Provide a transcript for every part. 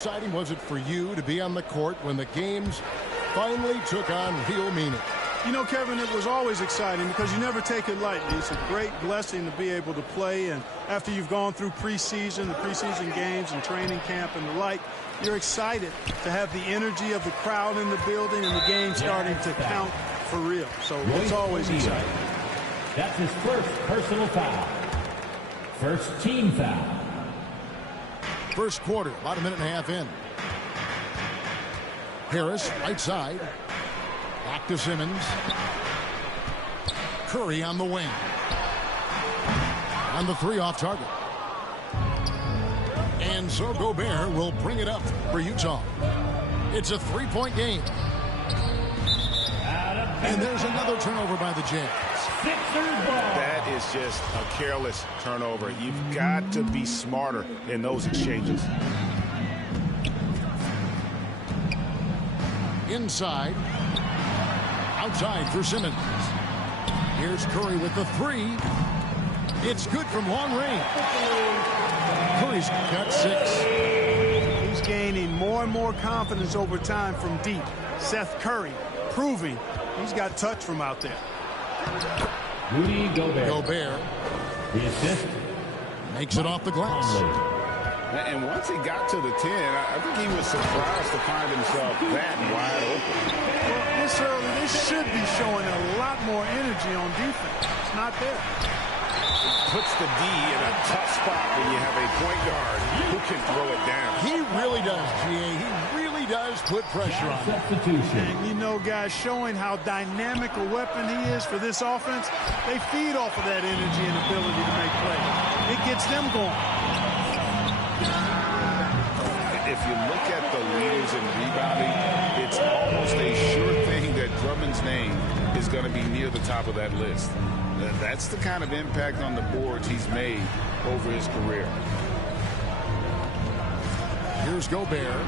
Exciting was it for you to be on the court when the games finally took on real meaning? You know, Kevin, it was always exciting because you never take it lightly. It's a great blessing to be able to play, and after you've gone through the preseason games and training camp and the like, you're excited to have the energy of the crowd in the building and the game starting to count for real. So it's always exciting. That's his first personal foul. First team foul. First quarter, about a minute and a half in. Harris, right side. Back to Simmons. Curry on the wing. On the three off target. And so Gobert will bring it up for Utah. It's a three-point game. And there's another turnover by the Jazz. That is just a careless turnover. You've got to be smarter in those exchanges. Inside. Outside for Simmons. Here's Curry with the three. It's good from long range. Curry's got 6. He's gaining more and more confidence over time from deep. Seth Curry proving he's got touch from out there. Rudy Gobert. The assist. Makes it off the glass. And once he got to the 10, I think he was surprised to find himself that wide open. Well, this early, they should be showing a lot more energy on defense. It's not there. Puts the D in a tough spot when you have a point guard who can throw it down. He really does, G.A. He really does put pressure on him. Substitution. And you know, guys, showing how dynamic a weapon he is for this offense, they feed off of that energy and ability to make plays. It gets them going. If you look at the leaders in rebounding, it's almost a sure thing that Drummond's name is going to be near the top of that list. That's the kind of impact on the boards he's made over his career. Here's Gobert.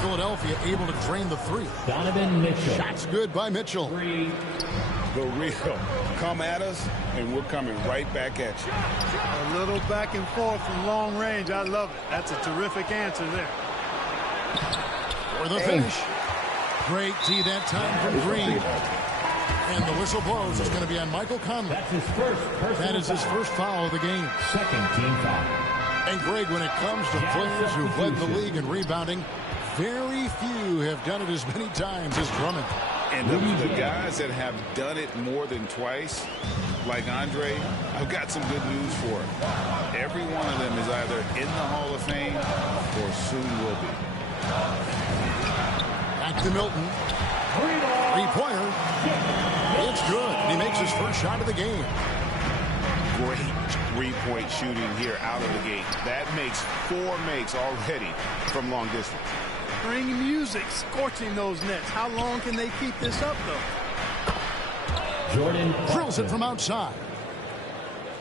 Philadelphia able to drain the three. Donovan Mitchell. Shots good by Mitchell. The real. Come at us, and we're coming right back at you. A little back and forth from long range. I love it. That's a terrific answer there. For the finish. Great D that time from Green. And the whistle blows. It's going to be on Michael Conley. That's his first personal That is his first foul of the game. Second team foul. And Greg, when it comes to players who've led the league in rebounding, very few have done it as many times as Drummond. And the guys that have done it more than twice, like Andre, I've got some good news for him. Every one of them is either in the Hall of Fame or soon will be. Back to Milton. Three-pointer. It's good. He makes his first shot of the game. Great three-point shooting here out of the gate. That makes 4 makes already from long distance. Bring music, scorching those nets. How long can they keep this up, though? Jordan Drills it from outside.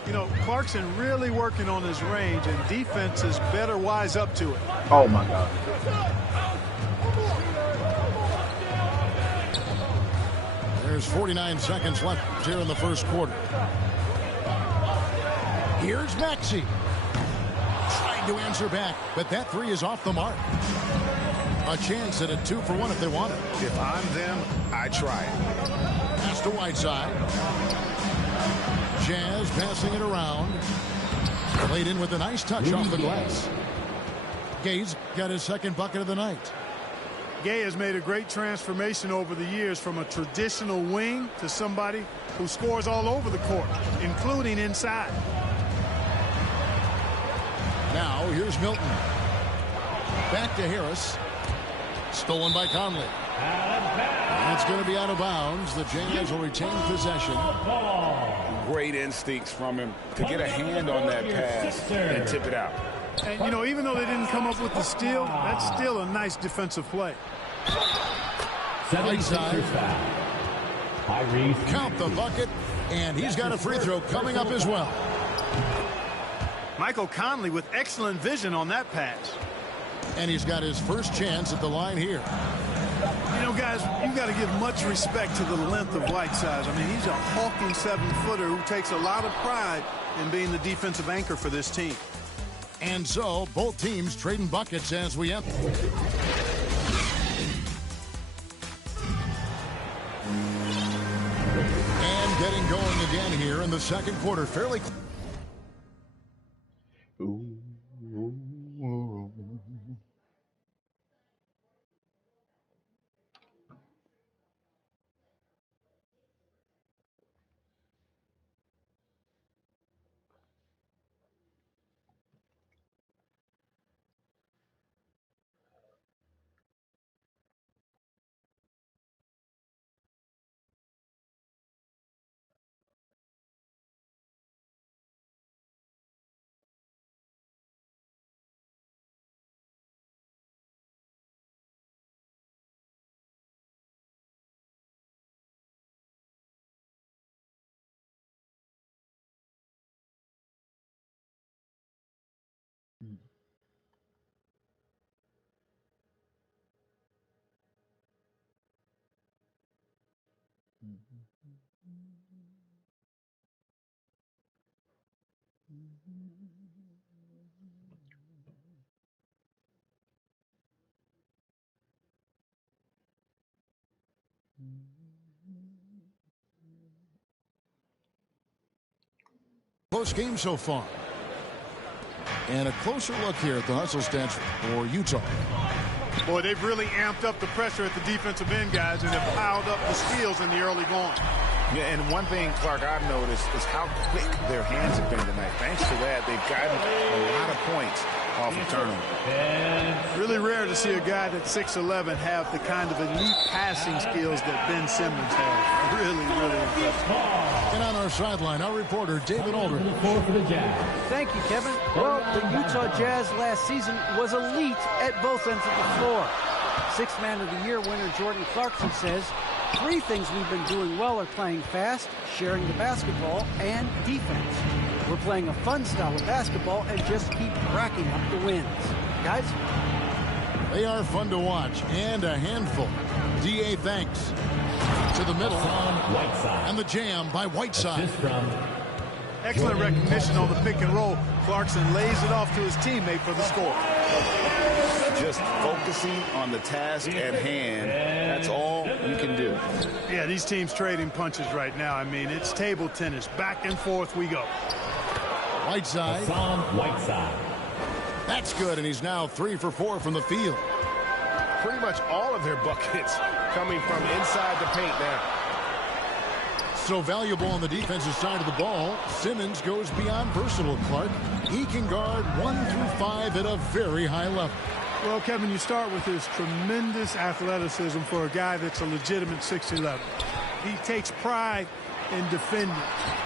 You know, Clarkson really working on his range, and defenses better wise up to it. Oh, my God. There's 49 seconds left here in the first quarter. Here's Maxey. Trying to answer back, but that three is off the mark. A chance at a 2-for-1 if they want it. If I'm them, I try it. Pass to Whiteside. Jazz passing it around. Played in with a nice touch off the glass. Gay's got his second bucket of the night. Gay has made a great transformation over the years from a traditional wing to somebody who scores all over the court, including inside. Now here's Milton. Back to Harris. Stolen by Conley. It's going to be out of bounds. The Jazz will retain possession. Great instincts from him to get a hand on that pass and tip it out. And, you know, even though they didn't come up with the steal, that's still a nice defensive play. Right side. Tyrese. Count the bucket, and he's got a free throw coming up as well. Michael Conley with excellent vision on that pass. And he's got his first chance at the line here. You know, guys, you've got to give much respect to the length of Whiteside. I mean, he's a hulking 7-footer who takes a lot of pride in being the defensive anchor for this team. And so both teams trading buckets as we enter. And getting going again here in the second quarter. Fairly. Close game so far. And a closer look here at the hustle stats for Utah. Boy, they've really amped up the pressure at the defensive end, guys, and have piled up the steals in the early going. Yeah, and one thing, Clark, I've noticed is how quick their hands have been tonight. Thanks to that, they've gotten a lot of points off of turnover. Really rare to see a guy that's 6'11" have the kind of elite passing skills that Ben Simmons has. Really, really impressive. And on our sideline, our reporter, David Aldridge. Thank you, Kevin. Well, the Utah Jazz last season was elite at both ends of the floor. Sixth Man of the Year winner Jordan Clarkson says, 3 things we've been doing well are playing fast, sharing the basketball, and defense. We're playing a fun style of basketball and just keep racking up the wins. Guys? They are fun to watch and a handful. D.A. thanks. To the middle. And the jam by Whiteside. Excellent recognition on the pick and roll. Clarkson lays it off to his teammate for the score. Just focusing on the task at hand, that's all you can do. Yeah, these teams trading punches right now. I mean, it's table tennis. Back and forth we go. Whiteside. That's good, and he's now 3 for 4 from the field. Pretty much all of their buckets coming from inside the paint now. So valuable on the defensive side of the ball. Simmons goes beyond versatile, Clark. He can guard 1 through 5 at a very high level. Well, Kevin, you start with his tremendous athleticism for a guy that's a legitimate 6'11". He takes pride in defending,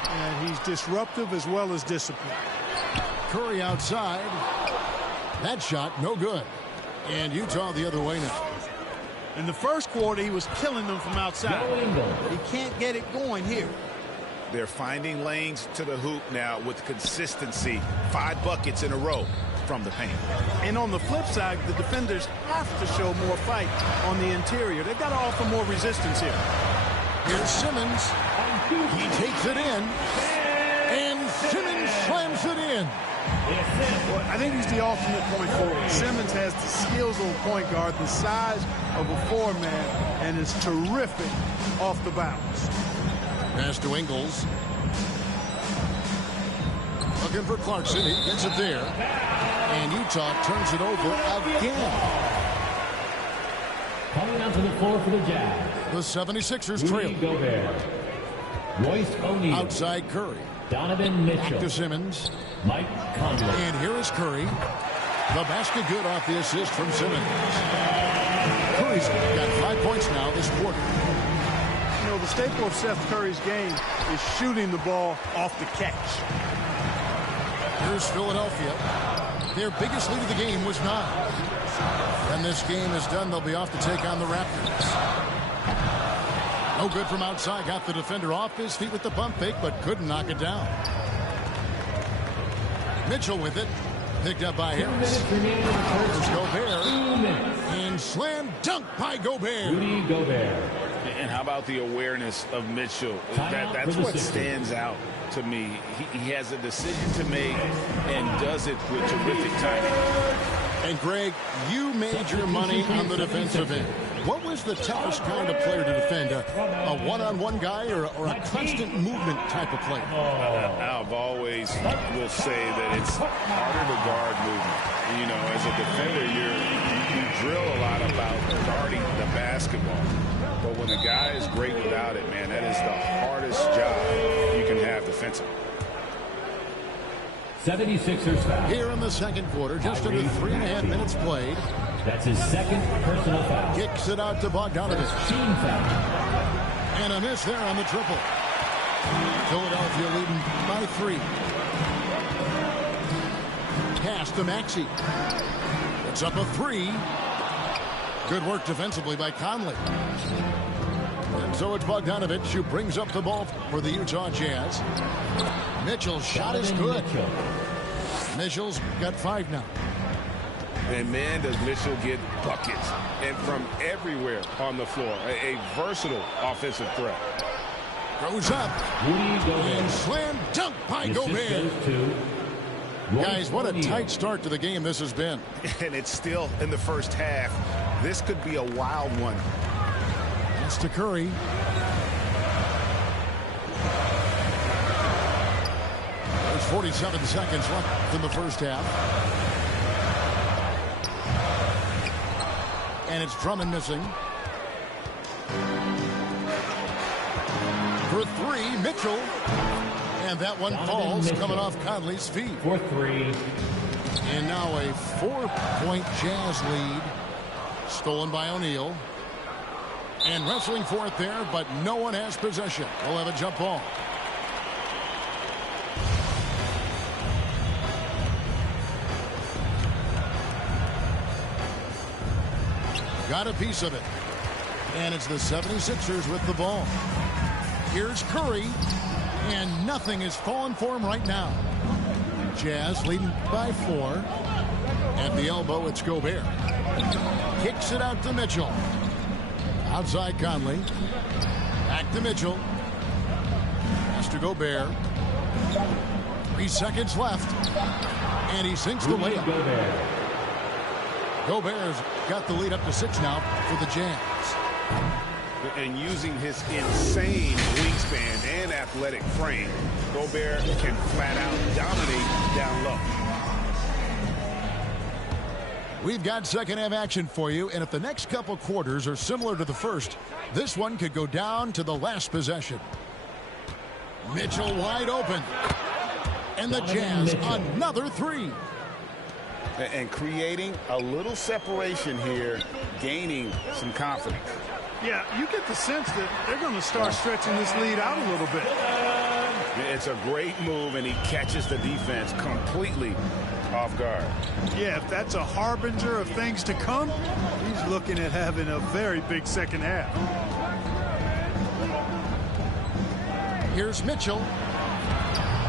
and he's disruptive as well as disciplined. Curry outside. That shot, no good. And Utah the other way now. In the first quarter, he was killing them from outside. He can't get it going here. They're finding lanes to the hoop now with consistency. 5 buckets in a row from the paint. And on the flip side, the defenders have to show more fight on the interior. They've got to offer more resistance here. Here's Simmons. He takes it in. And Simmons slams it in. Well, I think he's the ultimate point forward. Simmons has the skills of a point guard, the size of a 4-man, and is terrific off the bounce. Pass to Ingles. Looking for Clarkson. He gets it there. And Utah turns it over again. Coming onto the floor for the Jazz. The 76ers trail. Royce O'Neal. Outside Curry. Donovan Mitchell. Back to Simmons. Mike Conley. And here is Curry. The basket good off the assist from Simmons. Curry's got 5 points now this quarter. You know, the staple of Seth Curry's game is shooting the ball off the catch. Here's Philadelphia. Their biggest lead of the game was 9. When this game is done, they'll be off to take on the Raptors. No good from outside. Got the defender off his feet with the pump fake, but couldn't knock it down. Mitchell with it. Picked up by Harris. Here's Gobert. And slam dunk by Gobert. Rudy Gobert. And how about the awareness of Mitchell? That's what stands out to me. He has a decision to make and does it with terrific timing. And Greg, you made your money on the defensive end. What was the toughest kind of player to defend? A one-on-one guy or a constant movement type of player? I've always will say that it's harder to guard movement. You know, as a defender, you drill a lot about guarding the basketball. But when a guy is great without it, man, that is the hardest job you can have defensively. 76ers foul. Here in the second quarter, just under 3.5 minutes played. That's his second personal foul. Kicks it out to Bogdanovich. Team foul. And a miss there on the triple. Philadelphia leading by 3. Pass to Maxey. It's up a 3. Good work defensively by Conley. And so it's Bogdanovich who brings up the ball for the Utah Jazz. Mitchell's shot is good. Mitchell's got 5 now. And man, does Mitchell get buckets. And from everywhere on the floor. A versatile offensive threat. Goes up. And slam dunk by Gobert. Guys, what a tight start to the game this has been. And it's still in the first half. This could be a wild one. That's to Curry. There's 47 seconds left in the first half. And it's Drummond missing. For 3, Mitchell. And that one falls, coming off Conley's feet. For 3. And now a 4-point Jazz lead. Stolen by O'Neal. And wrestling for it there, but no one has possession. They'll have a jump ball. Got a piece of it. And it's the 76ers with the ball. Here's Curry. And nothing is falling for him right now. Jazz leading by 4. At the elbow, it's Gobert. Kicks it out to Mitchell. Outside Conley. Back to Mitchell. Pass to Gobert. 3 seconds left. And he sinks the layup. Gobert's got the lead up to 6 now for the Jazz. And using his insane wingspan and athletic frame, Gobert can flat out dominate down low. We've got second half action for you, and if the next couple quarters are similar to the first, this one could go down to the last possession. Mitchell wide open. And the Jazz another 3. And creating a little separation here, gaining some confidence. Yeah, you get the sense that they're going to start stretching this lead out a little bit. It's a great move, and he catches the defense completely off guard. Yeah, if that's a harbinger of things to come, he's looking at having a very big second half. Here's Mitchell.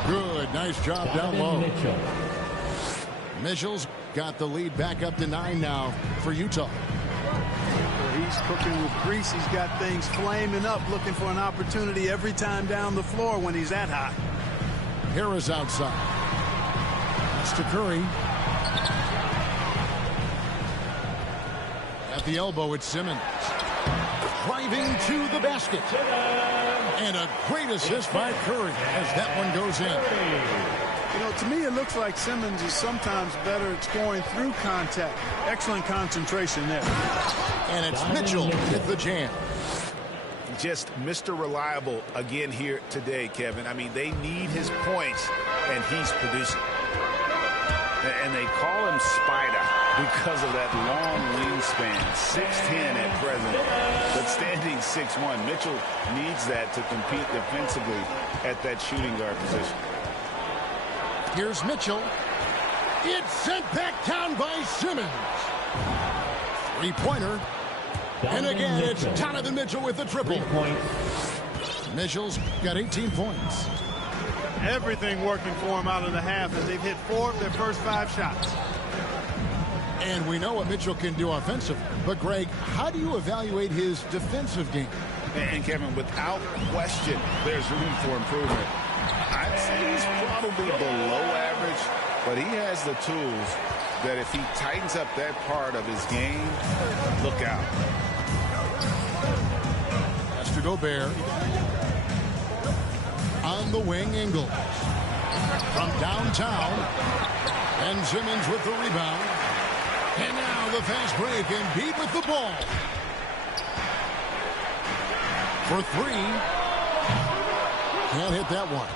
Good, nice job down low. Mitchell's got the lead back up to 9 now for Utah. He's cooking with grease. He's got things flaming up, looking for an opportunity every time down the floor when he's that hot. Harris outside. That's to Curry. At the elbow, it's Simmons. Driving to the basket. And a great assist by Curry as that one goes in. You know, to me, it looks like Simmons is sometimes better at scoring through contact. Excellent concentration there. And it's Mitchell with the jam. Just Mr. Reliable again here today, Kevin. I mean, they need his points, and he's producing. And they call him Spider because of that long wingspan. 6'10" at present, but standing 6'1". Mitchell needs that to compete defensively at that shooting guard position. Here's Mitchell. It's sent back down by Simmons. 3-pointer. And again, it's Donovan Mitchell with the triple. Mitchell's got 18 points. Everything working for him out of the half as they've hit 4 of their first 5 shots. And we know what Mitchell can do offensively. But, Greg, how do you evaluate his defensive game? And Kevin, without question, there's room for improvement. I'd say he's probably below average, but he has the tools that if he tightens up that part of his game, look out. That's to Gobert. On the wing, Ingles. From downtown. And Simmons with the rebound. And now the fast break, and Embiid with the ball. For three. Can't hit that one.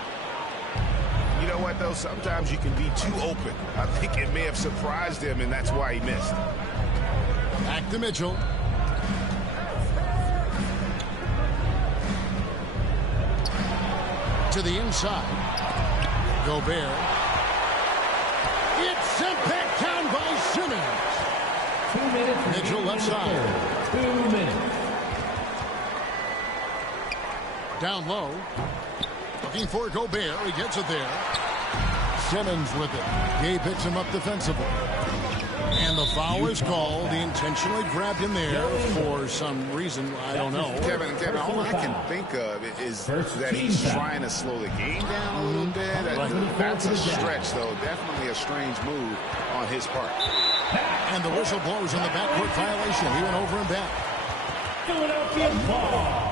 You know what, though? Sometimes you can be too open. I think it may have surprised him, and that's why he missed. Back to Mitchell. To the inside. Gobert. It's sent back down by Simmons. 2 minutes. Mitchell left side. 2 minutes. Down low. Looking for Gobert. He gets it there. Simmons with it. He picks him up defensively. And the foul is called. He intentionally grabbed him there for some reason. I don't know. Kevin, all I can think of is that he's trying to slow the game down a little bit. That's a stretch, though. Definitely a strange move on his part. And the whistle blows on the backcourt violation. He went over and back. Philadelphia ball.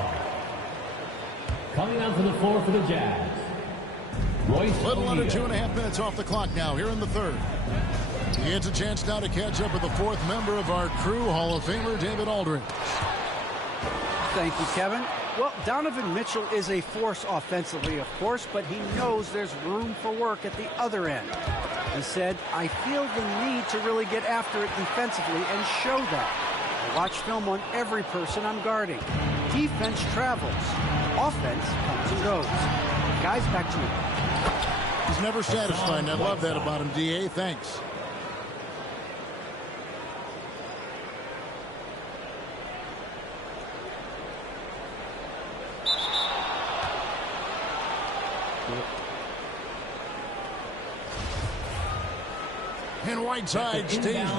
Coming onto the floor for the Jazz. Royce Little under O'Neal. 2.5 minutes off the clock now here in the third. He gets a chance now to catch up with the fourth member of our crew, Hall of Famer David Aldridge. Thank you, Kevin. Well, Donovan Mitchell is a force offensively, of course, but he knows there's room for work at the other end. He said, I feel the need to really get after it defensively and show that. I watch film on every person I'm guarding. Defense travels. Offense comes and goes. Guys, back to you. He's never satisfied, and I love that about him, D.A. Thanks. And Whiteside stays.